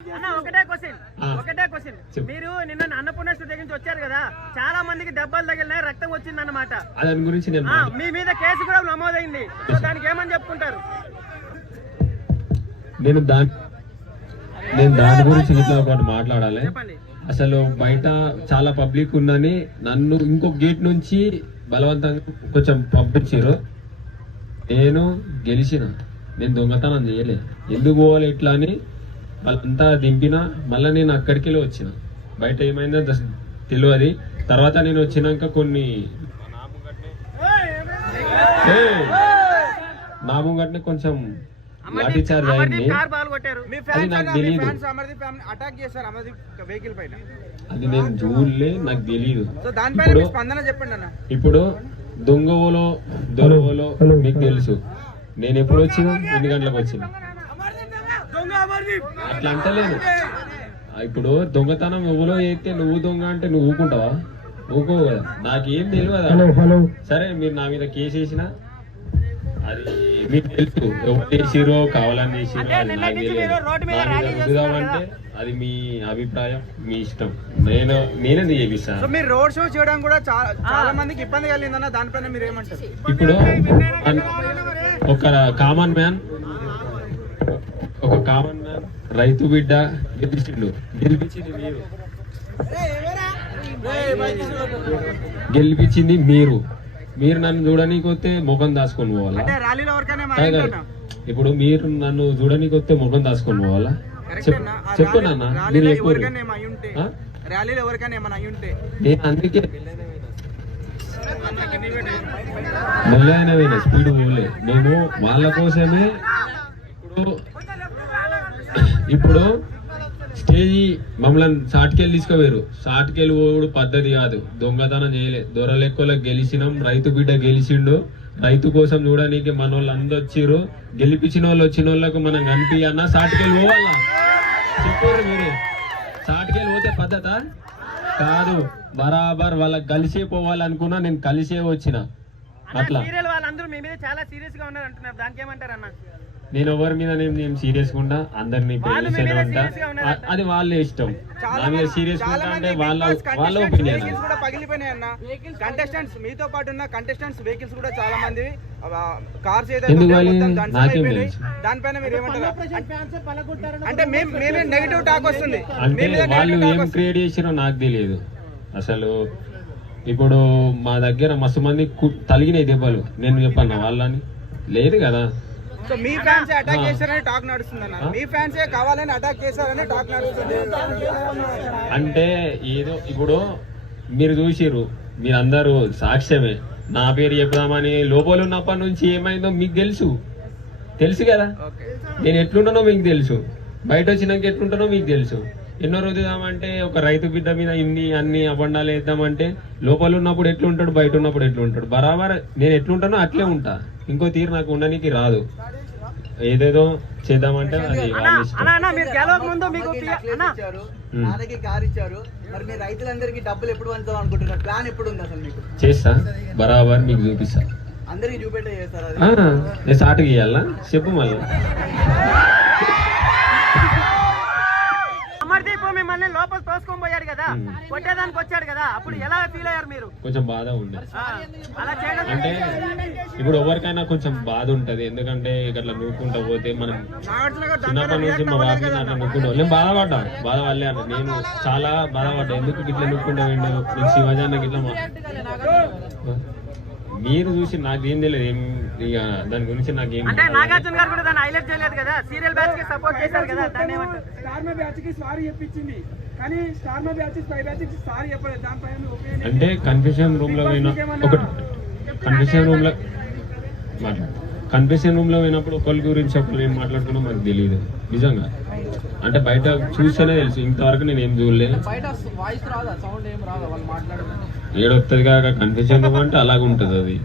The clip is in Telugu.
ఒకటే క్వశ్చన్ మీరు నిన్న అన్నపూర్ణ స్టూడియో నుంచి వచ్చారు కదా, చాలా మందికి దెబ్బలు తగిలినాయి, రక్తం వచ్చింది అన్నమాట. దాని గురించి మీ మీద కేసు కూడా నమోదైంది. సో దానికి ఏమని చెప్పుకుంటారు? నేను దాని గురించి ఇట్లా ఒకటి మాట్లాడాలి. అసలు బయట చాలా పబ్లిక్ ఉందని నన్ను ఇంకో గేట్ నుంచి బలవంతంగా కొంచెం పంపించారు. నేను గెలిచిన, నేను దొంగతనం చేయలే. ఎందుకు పోవాలి ఇట్లా అని వాళ్ళంతా దింపిన. మళ్ళీ నేను అక్కడికి వెళ్ళి వచ్చిన. బయట ఏమైందో తెలియదు. తర్వాత నేను వచ్చినాక కొన్ని నా ముంగట్నే కొంచెం లాఠీ చార్జ్ అయింది. అది నాకు తెలియదు, అది నేను చూడలే, నాకు తెలియదు. ఇప్పుడు దొంగవోలో దొరవోలో మీకు తెలుసు. నేను ఎప్పుడు వచ్చినా, ఎన్ని గంటలకు వచ్చినా, అట్లా అంటలేదు. ఇప్పుడు దొంగతనం ఎవరో అయితే నువ్వు దొంగ అంటే నువ్వు ఊకుంటావా? ఊకోవు కదా. నాకేం తెలియదు. సరే మీరు నా మీద కేసు వేసినా అది మీకు తెలుసు. ఎవరు చేసిరో కావాలని చేసిరో అది నాకు తెలియదు. అంటే అది మీ అభిప్రాయం, మీ ఇష్టం. నేనే చేపిస్తాను. మీరు రోడ్ షో చేయడం కూడా చాలా మందికి ఇబ్బంది కలిగిందన్న, దానిపైన మీరు ఏమంటారు? ఇప్పుడు ఒక కామన్ మ్యాన్ రైతు బిడ్డ గెలిపించింది మీరు నన్ను చూడనీకి వస్తే ముఖం దాచుకొని పోవాలా? ఇప్పుడు మీరు నన్ను చూడనీకి వస్తే ముఖం దాచుకొని పోవాలా? చెప్పు నాన్న, మీరు ఎక్కువ నేను అందుకే మెల్లైన స్పీడ్ పోలే. మేము వాళ్ళ కోసమే ఇప్పుడు స్టేజీ మమ్మల్ని సాటికెళ్ళి తీసుకోవేరు. సాటికెళ్ళి పోడు పద్ధతి కాదు. దొంగతనం చేయలే. దొరలెక్కలకు గెలిచినాం. రైతు బిడ్డ గెలిచిండు. రైతు కోసం చూడడానికి మన వాళ్ళు అందరు వచ్చిర్రు. గెలిపించిన వాళ్ళు వచ్చిన వాళ్ళకు మనం కనిపి అన్న సాటికెళ్ళి పోవాలా? చెప్పారు మీరే. సాటికెళ్ళి పోతే పద్ధత కాదు. బరాబర్ వాళ్ళకి కలిసే పోవాలనుకున్నా, నేను కలిసే వచ్చిన. అట్లా నేను ఎవరి మీద నేను సీరియస్ గా ఉంటా, అందరినీ ప్రేమిస్తూనే ఉంటా. అది వాళ్ళ ఇష్టం. నా మీద సీరియస్ గా ఉంటా అంటే వాళ్ళ ఒపీనియన్. మీతో పాటు ఉన్న కంటెస్టెంట్స్ వెహికల్స్ కూడా చాలా మంది కార్స్ నాకేం తెలుసు. దానిపైన మీరు ఏమంటారు? అంటే మేమే నెగటివ్ టాక్ వస్తుంది. అంటే వాళ్ళు ఏం క్రియేట్ చేసిరో నాకు తెలియదు. అసలు ఇప్పుడు మా దగ్గర మస్తు మంది తలిగినాయి దెబ్బలు. నేను చెప్పన్నా వాళ్ళని? లేదు కదా. సో మీ ఫ్యాన్స్ అటాక్ చేశారని టాక్ నడుస్తుందన్న. మీ ఫ్యాన్సే కావాలని అటాక్ చేశారని టాక్ నడుస్తుంది. అంటే ఏదో ఇప్పుడు మీరు చూసిర్రు, మీరందరూ సాక్ష్యమే. నా పేరు చెప్దామని లోపల ఉన్నప్పటి నుంచి ఏమైందో మీకు తెలుసు కదా. నేను ఎట్లుంటానో మీకు తెలుసు. బయట వచ్చినాక ఎట్లుంటానో మీకు తెలుసు. ఎన్నో రోజుదామంటే ఒక రైతు బిడ్డ మీద అన్ని అబండాలు వేద్దామంటే లోపల ఉన్నప్పుడు ఎట్లుంటాడు, బయట ఉన్నప్పుడు ఎట్లుంటాడు. బరాబర్ నేను ఎట్లుంటానో అట్లే ఉంటా. ఇంకో తీరు నాకు ఉండడానికి రాదు. ఏదేదో చేద్దామంటే అది చేస్తా. బరాబర్ మీకు చూపిస్తా. నేను సాటుకి ఇయ్యాలా? చెప్పు మళ్ళీ. మిమ్మల్ని లోపల తోసుకొని పోయాడు కదా, కొట్టేదానికి వచ్చాడు కదా, అప్పుడు ఎలా ఫీల్ అయ్యారు మీరు? కొంచెం బాధ ఉండే. అంటే ఇప్పుడు ఎవరికైనా కొంచెం బాధ ఉంటది. ఎందుకంటే అట్లా నూకుంటా పోతే మనం చిన్నప్పటి నుంచి మా బాబు అట్లా నూకుంటా నేను బాధ వల్లే అన్న. నేను చాలా బాధపడ్డా. ఎందుకు ఇట్లా నూక్కుంటా వెండు నేను శివజాన్నకి ఇట్లా మీరు చూసి నాకేం తెలియదు. ఏం ఇక దాని గురించి నాకేం. అంటే నాగార్జున గారు కూడా దాన్ని హైలైట్ చేయలేదు కదా, సీరియల్ బ్యాచ్ కి సపోర్ట్ చేశారు కదా. అంటే కన్ఫ్యూషన్ రూమ్ లో పోయిన కన్ఫ్యూషన్ రూమ్ లో పోయినప్పుడు ఒకరి గురించి ఒకరు ఏం మాట్లాడుకున్నా మనకు తెలియదు నిజంగా. అంటే బయట చూస్తేనే తెలుసు. ఇంతవరకు నేను ఏం చూడలేదు. ఏడొస్తుంది కాక కన్ఫ్యూషన్ రూమ్ అంటే అలాగే ఉంటుంది అది.